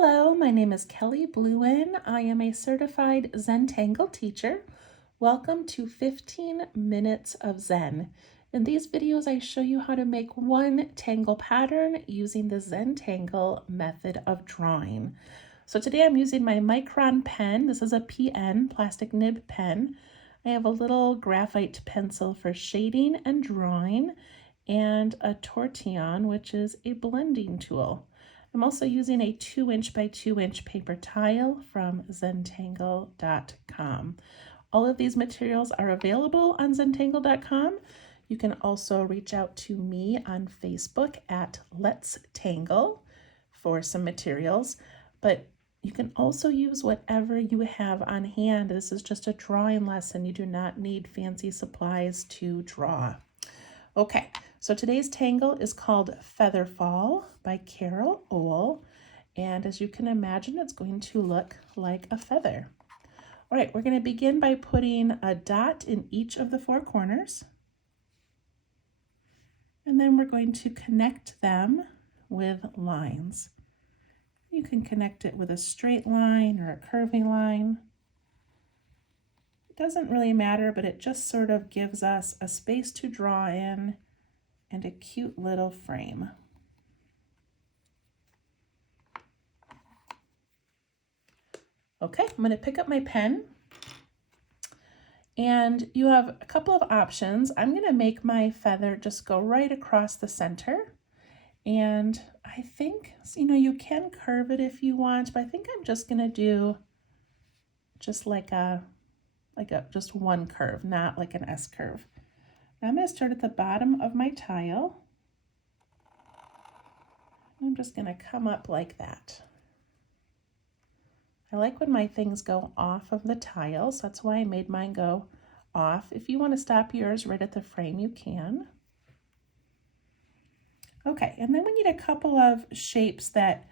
Hello, my name is Kelly Bluen. I am a certified Zentangle teacher. Welcome to 15 Minutes of Zen. In these videos, I show you how to make one tangle pattern using the Zentangle method of drawing. So today I'm using my Micron pen. This is a PN, plastic nib pen. I have a little graphite pencil for shading and drawing, and a tortillon, which is a blending tool. I'm also using a 2" by 2" paper tile from Zentangle.com. All of these materials are available on Zentangle.com. You can also reach out to me on Facebook at Let's Tangle for some materials, but you can also use whatever you have on hand. This is just a drawing lesson. You do not need fancy supplies to draw. Okay, so today's tangle is called Featherfall by Carole Ohl, and as you can imagine, it's going to look like a feather. All right, we're going to begin by putting a dot in each of the four corners, and then we're going to connect them with lines. You can connect it with a straight line or a curvy line. It doesn't really matter, but it just sort of gives us a space to draw in and a cute little frame. Okay, I'm going to pick up my pen, and you have a couple of options. I'm going to make my feather just go right across the center, and I think, you can curve it if you want, but I think I'm just going to do just like just one curve, not like an S curve. Now I'm going to start at the bottom of my tile. I'm just going to come up like that. I like when my things go off of the tile, so that's why I made mine go off. If you want to stop yours right at the frame, you can. Okay, and then we need a couple of shapes that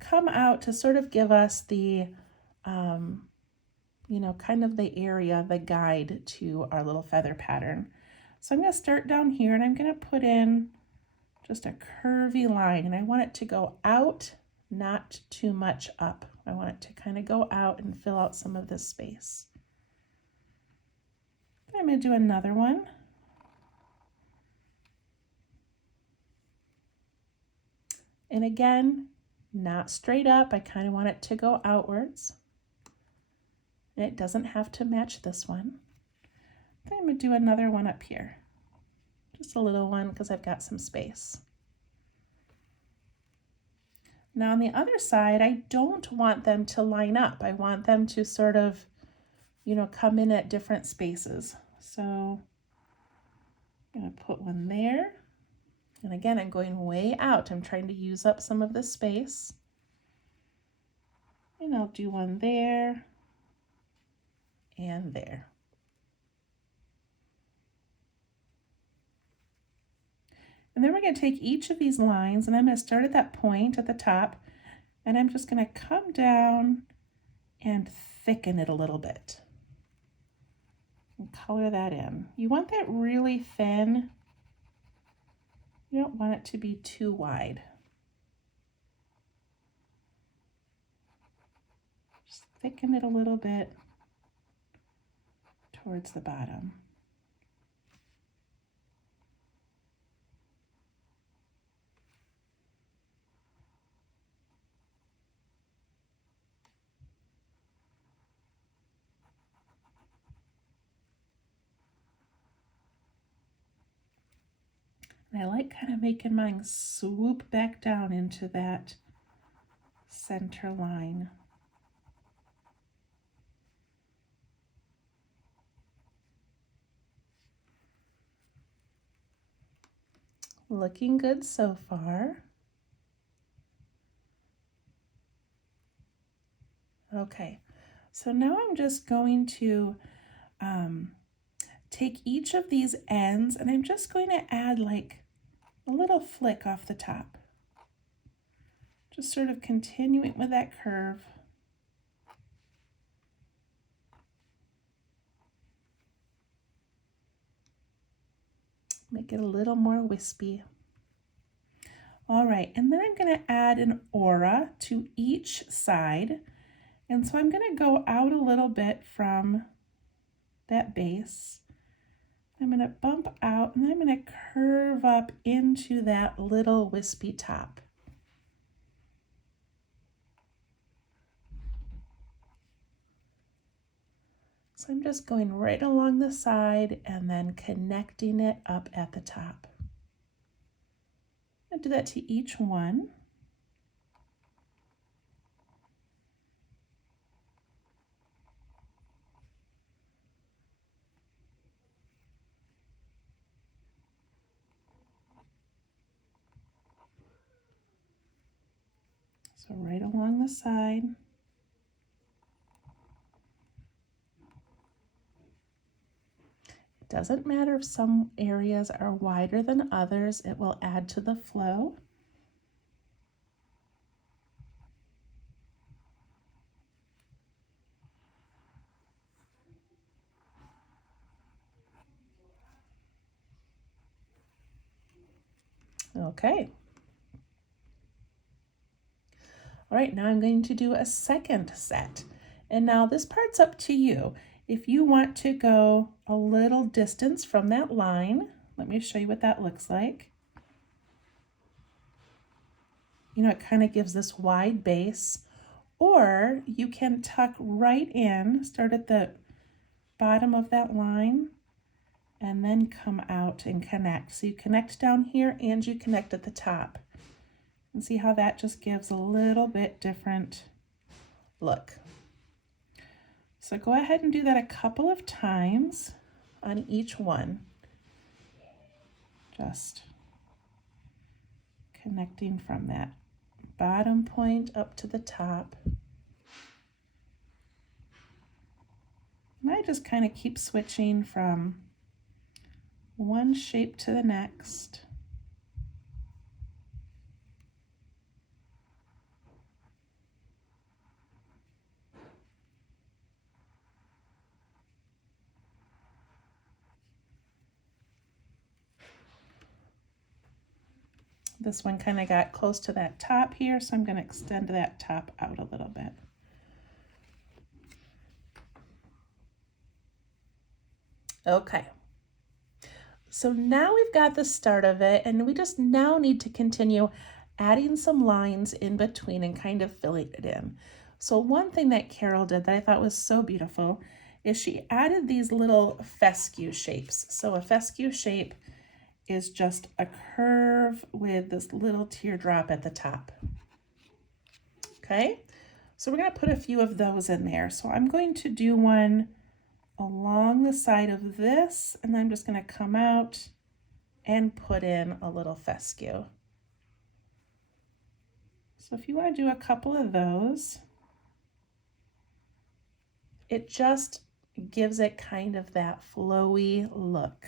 come out to sort of give us the, kind of the area, the guide to our little feather pattern. So I'm going to start down here, and I'm going to put in just a curvy line, and I want it to go out, not too much up. I want it to kind of go out and fill out some of this space. I'm going to do another one. And again, not straight up. I kind of want it to go outwards. And it doesn't have to match this one. Then I'm going to do another one up here. Just a little one because I've got some space. Now on the other side, I don't want them to line up. I want them to sort of, come in at different spaces. So I'm going to put one there. And again, I'm going way out. I'm trying to use up some of the space. And I'll do one there and there. And then we're going to take each of these lines, and I'm going to start at that point at the top, and I'm just going to come down and thicken it a little bit and color that in. You want that really thin. You don't want it to be too wide. Just thicken it a little bit towards the bottom. And I like kind of making mine swoop back down into that center line. Looking good so far. Okay, so now I'm just going to take each of these ends, and I'm just going to add like a little flick off the top. Just sort of continuing with that curve. Make it a little more wispy. All right, and then I'm going to add an aura to each side. And so I'm going to go out a little bit from that base. I'm going to bump out and I'm going to curve up into that little wispy top. So I'm just going right along the side and then connecting it up at the top. I'll do that to each one. So right along the side. It doesn't matter if some areas are wider than others, it will add to the flow. Okay. All right, now I'm going to do a second set. And now this part's up to you. If you want to go a little distance from that line, let me show you what that looks like. You know, it kind of gives this wide base, or you can tuck right in, start at the bottom of that line, and then come out and connect. So you connect down here and you connect at the top. And see how that just gives a little bit different look. So go ahead and do that a couple of times on each one. Just connecting from that bottom point up to the top. And I just kind of keep switching from one shape to the next. This one kind of got close to that top here, so I'm going to extend that top out a little bit. Okay. So now we've got the start of it, and we just now need to continue adding some lines in between and kind of filling it in. So one thing that Carole did that I thought was so beautiful is she added these little fescue shapes. So a fescue shape is just a curve with this little teardrop at the top. Okay, so we're going to put a few of those in there. So I'm going to do one along the side of this, and then I'm just going to come out and put in a little fescue. So if you want to do a couple of those, it just gives it kind of that flowy look.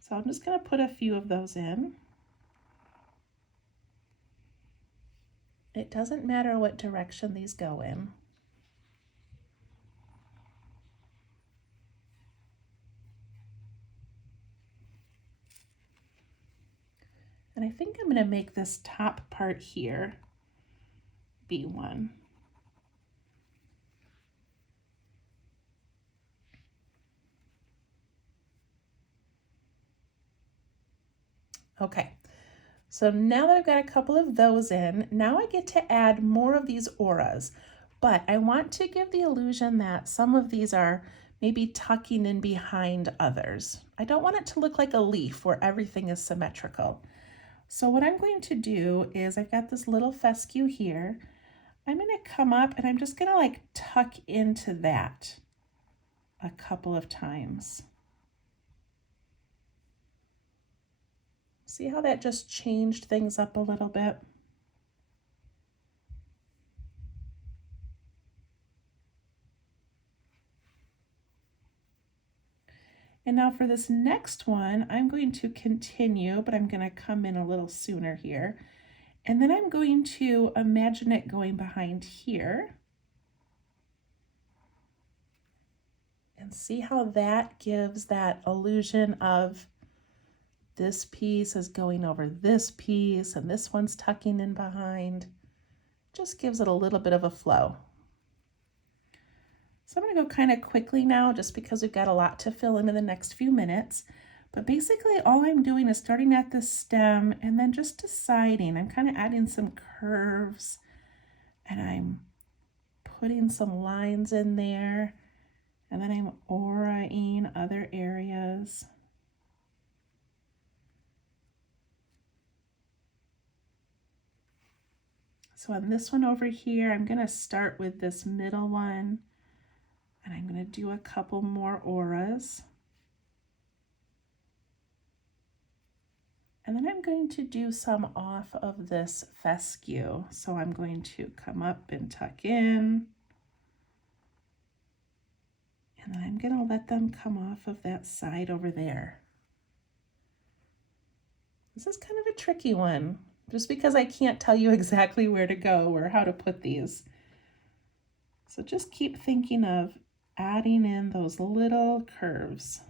So I'm just going to put a few of those in. It doesn't matter what direction these go in. And I think I'm going to make this top part here be one. Okay, so now that I've got a couple of those in, now I get to add more of these auras, but I want to give the illusion that some of these are maybe tucking in behind others. I don't want it to look like a leaf where everything is symmetrical. So what I'm going to do is I've got this little fescue here. I'm going to come up and I'm just going to like tuck into that a couple of times. See how that just changed things up a little bit? And now for this next one, I'm going to continue, but I'm going to come in a little sooner here. And then I'm going to imagine it going behind here. And see how that gives that illusion of this piece is going over this piece and this one's tucking in behind. Just gives it a little bit of a flow. So I'm going to go kind of quickly now just because we've got a lot to fill in the next few minutes. But basically all I'm doing is starting at the stem and then just deciding. I'm kind of adding some curves and I'm putting some lines in there, and then I'm auraing other areas. So on this one over here, I'm going to start with this middle one, and I'm going to do a couple more auras. And then I'm going to do some off of this fescue. So I'm going to come up and tuck in. And then I'm going to let them come off of that side over there. This is kind of a tricky one, just because I can't tell you exactly where to go or how to put these. So just keep thinking of adding in those little curves.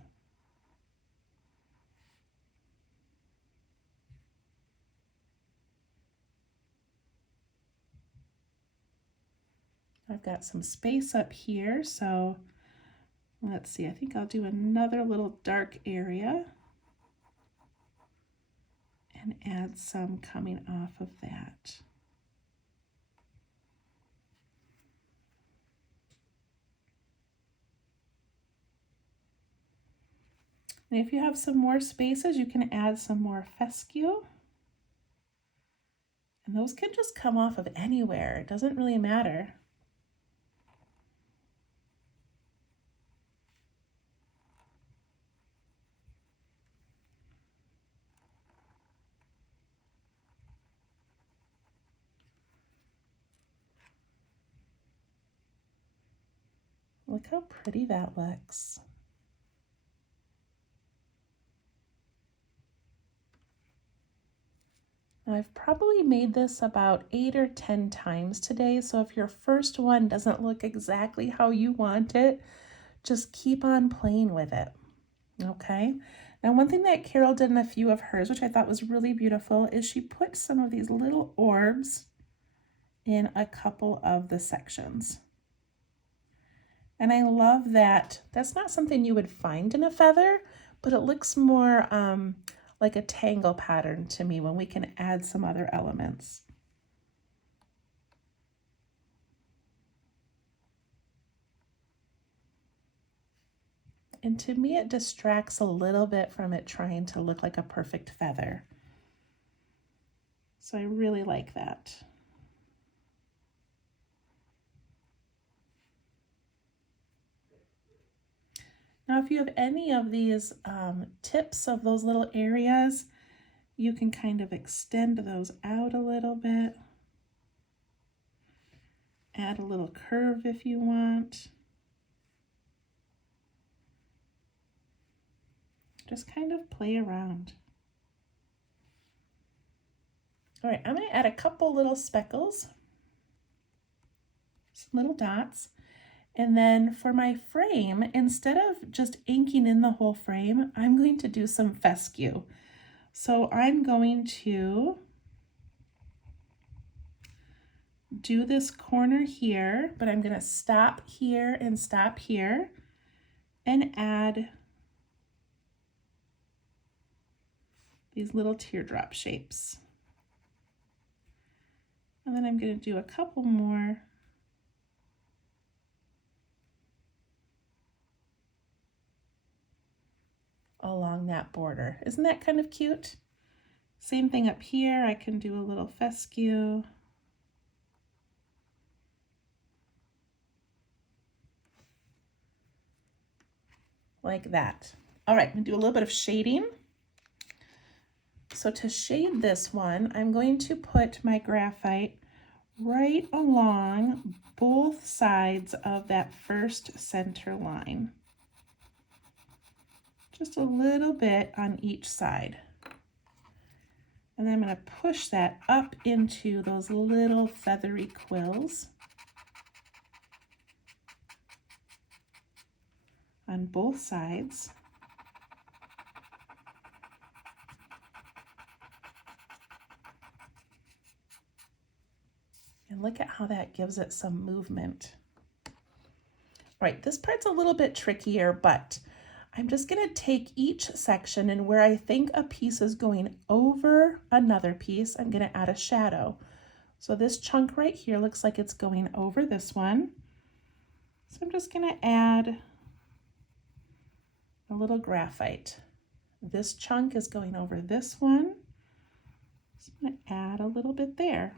I've got some space up here, so let's see, I think I'll do another little dark area and add some coming off of that. And if you have some more spaces, you can add some more fescue. And those can just come off of anywhere. It doesn't really matter. Look how pretty that looks. Now I've probably made this about 8 or 10 times today, so if your first one doesn't look exactly how you want it, just keep on playing with it, okay? Now one thing that Carole did in a few of hers, which I thought was really beautiful, is she put some of these little orbs in a couple of the sections. And I love that. That's not something you would find in a feather, but it looks more like a tangle pattern to me when we can add some other elements. And to me, it distracts a little bit from it trying to look like a perfect feather. So I really like that. Now, if you have any of these tips of those little areas, you can kind of extend those out a little bit. Add a little curve if you want. Just kind of play around. All right, I'm going to add a couple little speckles, some little dots. And then for my frame, instead of just inking in the whole frame, I'm going to do some fescue. So I'm going to do this corner here, but I'm going to stop here and add these little teardrop shapes. And then I'm going to do a couple more along that border. Isn't that kind of cute? Same thing up here. I can do a little fescue. Like that. All right, I'm gonna do a little bit of shading. So to shade this one, I'm going to put my graphite right along both sides of that first center line. Just a little bit on each side. And then I'm going to push that up into those little feathery quills on both sides. And look at how that gives it some movement. All right, this part's a little bit trickier, but I'm just gonna take each section, and where I think a piece is going over another piece, I'm gonna add a shadow. So this chunk right here looks like it's going over this one. So I'm just gonna add a little graphite. This chunk is going over this one. So I'm gonna add a little bit there.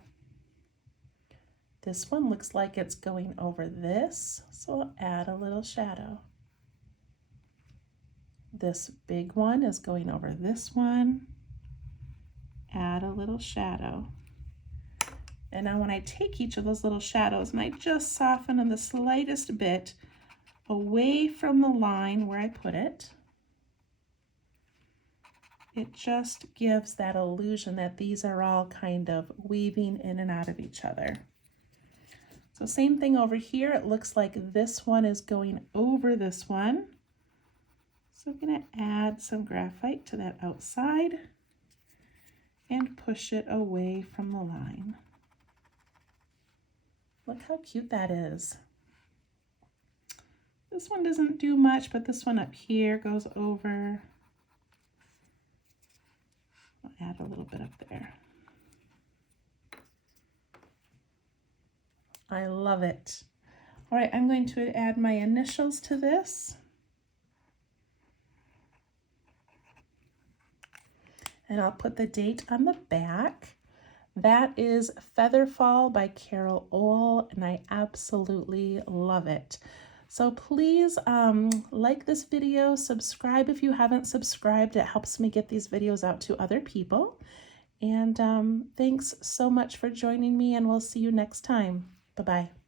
This one looks like it's going over this, so I'll add a little shadow. This big one is going over this one, add a little shadow. And now when I take each of those little shadows and I just soften them the slightest bit away from the line where I put it, it just gives that illusion that these are all kind of weaving in and out of each other. So same thing over here. It looks like this one is going over this one. So I'm going to add some graphite to that outside and push it away from the line. Look how cute that is. This one doesn't do much, but this one up here goes over. I'll add a little bit up there. I love it. All right, I'm going to add my initials to this. And I'll put the date on the back. That is Featherfall by Carole Ohl, and I absolutely love it. So please like this video, subscribe if you haven't subscribed. It helps me get these videos out to other people. And thanks so much for joining me, and we'll see you next time. Bye-bye.